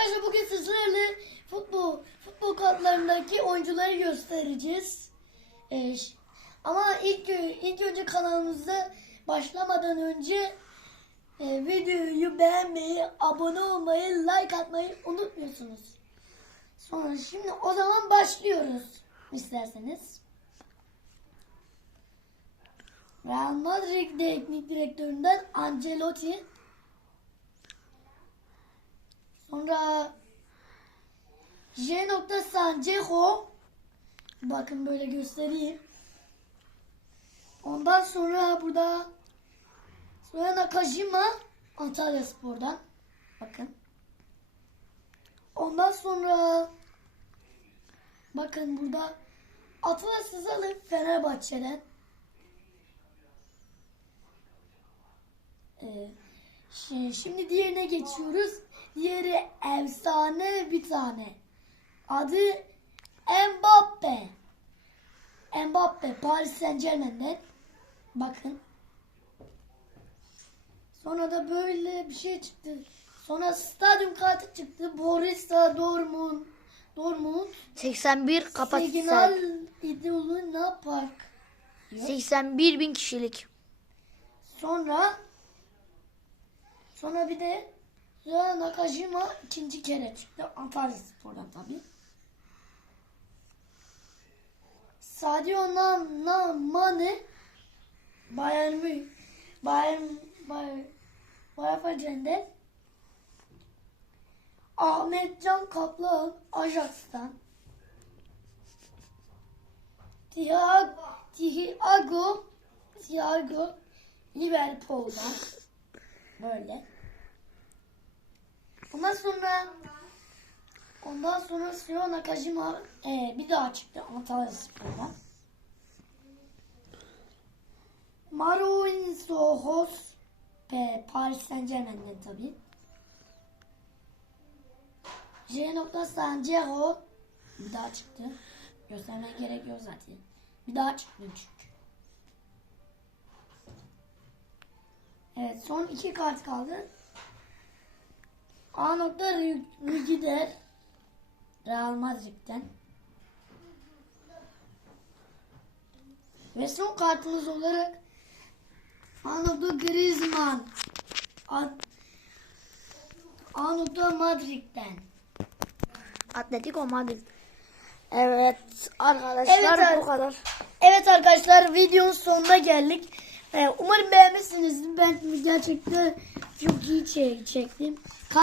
Arkadaşlar bugün sizlerle futbol futbol kartlarındaki oyuncuları göstereceğiz. Ee, ama ilk ilk önce kanalımıza başlamadan önce e, videoyu beğenmeyi, abone olmayı, like atmayı unutmuyorsunuz. Sonra şimdi o zaman başlıyoruz isterseniz. Real Madrid teknik direktöründen Ancelotti. Sonra J. Sancejo. Bakın böyle göstereyim. Ondan sonra burada sonra Nakajima Antalya Spor'dan. Bakın. Ondan sonra bakın burada Atilla Sızal'ın Fenerbahçe'den. Ee, şi- şimdi diğerine geçiyoruz. Diğeri efsane bir tane. Adı Mbappe. Mbappe Paris Saint Germain'den. Bakın. Sonra da böyle bir şey çıktı. Sonra stadyum kartı çıktı. Borussia Dortmund. Dortmund. 81 kapasite. Signal Iduna Park. 81 bin kişilik. Sonra sonra bir de Rüya Nakajima ikinci kere çıktı. Antalya Spor'dan tabi. Sadio Nam Mane Bayern Münih Bayern Bayern Bayern Fenerbahçe'den Ahmet Can Kaplan Ajax'tan Thiago Thiago Thiago Liverpool'dan böyle. Ondan sonra ondan sonra Sio Nakajima e, bir daha çıktı Antalya Spor'dan. Marouin Sohos e, Paris Saint Germain'den tabi. J. Sanjero bir daha çıktı. Göstermeye gerek yok zaten. Bir daha çıktı çünkü. Evet son iki kart kaldı. A nokta Rü- Rüdiger Real Madrid'den. Ve son kartımız olarak A nokta Griezmann A, A nokta Madrid'den. Atletico Madrid. Evet arkadaşlar Evet, bu kadar. Evet arkadaşlar videonun sonuna geldik. Ee, umarım beğenmişsinizdir. Ben gerçekten çok iyi çek- çektim.